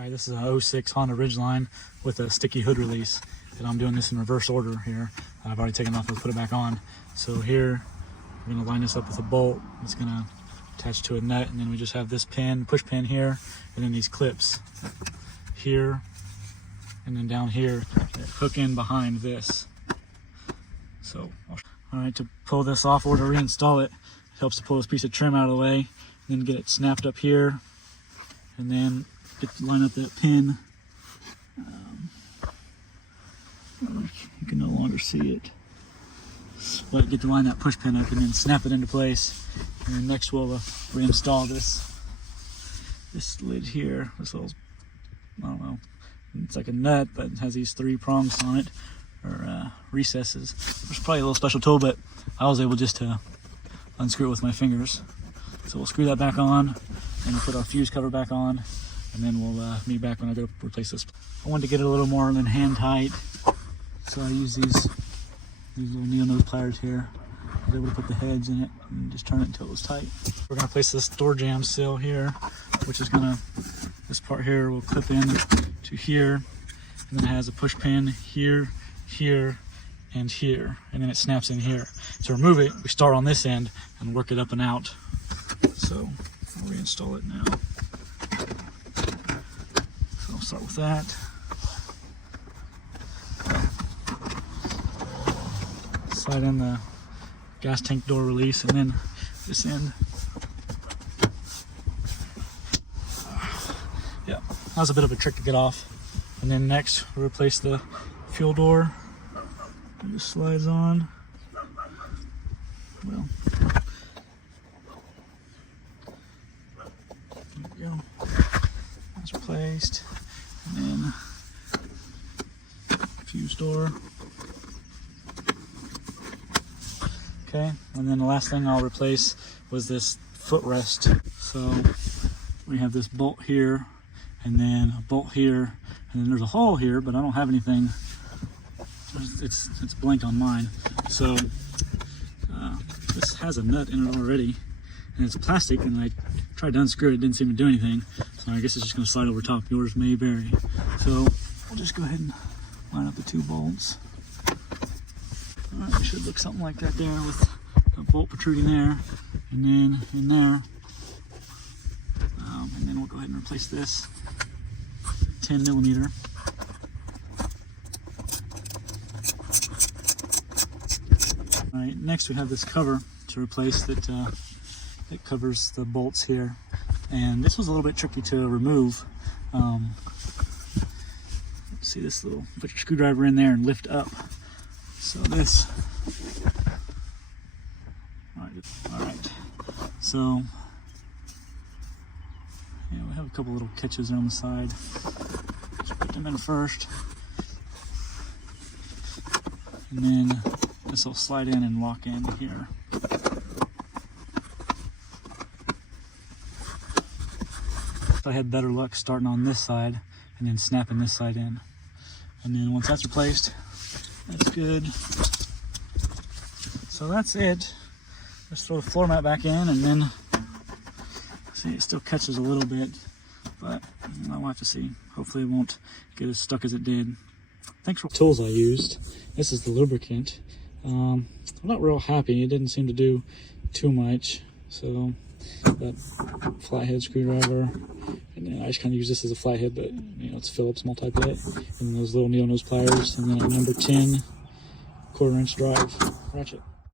Alright, this is a 06 Honda Ridgeline with a sticky hood release, and I'm doing this in reverse order here. I've already taken it off, let's put it back on. So here, we're going to line this up with a bolt. It's going to attach to a nut, and then we just have this pin, push pin here, and then these clips here, and then down here that hook in behind this. So, alright, to pull this off or to reinstall it, it helps to pull this piece of trim out of the way, and then get it snapped up here, and then line up that pin. You can no longer see it, but get to line that push pin up and then snap it into place. And then next we'll reinstall this lid here. This little, I don't know, it's like a nut, but it has these 3 prongs on it, or recesses. It's probably a little special tool, but I was able just to unscrew it with my fingers. So we'll screw that back on, and we'll put our fuse cover back on, and then we'll meet back when I go to replace this. I wanted to get it a little more than hand tight, so I use these little needle nose pliers here. I was able to put the heads in it and just turn it until it was tight. We're going to place this door jamb seal here, which is going to, this part here will clip in to here, and then it has a push pin here, here, and here, and then it snaps in here. To remove it, we start on this end and work it up and out. So I'll reinstall it now. So I'll start with that. Slide in the gas tank door release, and then this end. Yeah, that was a bit of a trick to get off. And then next we'll replace the fuel door. It just slides on. Well, there we go. That's replaced. And then fuse door. Okay, and then the last thing I'll replace was this footrest. So we have this bolt here, and then a bolt here, and then there's a hole here, but I don't have anything. It's blank on mine. So this has a nut in it already, and it's plastic, and I tried to unscrew it, didn't seem to do anything. So I guess it's just gonna slide over top. Yours may vary. So we'll just go ahead and line up the 2 bolts. All right, it should look something like that there, with a bolt protruding there, and then in there. And then we'll go ahead and replace this 10mm. All right, next we have this cover to replace that that covers the bolts here, and this was a little bit tricky to remove. See this little, put your screwdriver in there and lift up. So this, all right. So yeah, we have a couple little catches there on the side. Just put them in first, and then this will slide in and lock in here. I had better luck starting on this side and then snapping this side in, and then once that's replaced, that's good. So that's it. Just throw the floor mat back in, and then see, it still catches a little bit, but I'll have to see. Hopefully it won't get as stuck as it did. Thanks for tools I used. This is the lubricant. I'm not real happy. It didn't seem to do too much. So that flathead screwdriver, and then I just kind of use this as a flathead, but you know, it's Phillips multi-bit, and then those little needle nose pliers, and then a number 10 1/4 inch drive ratchet.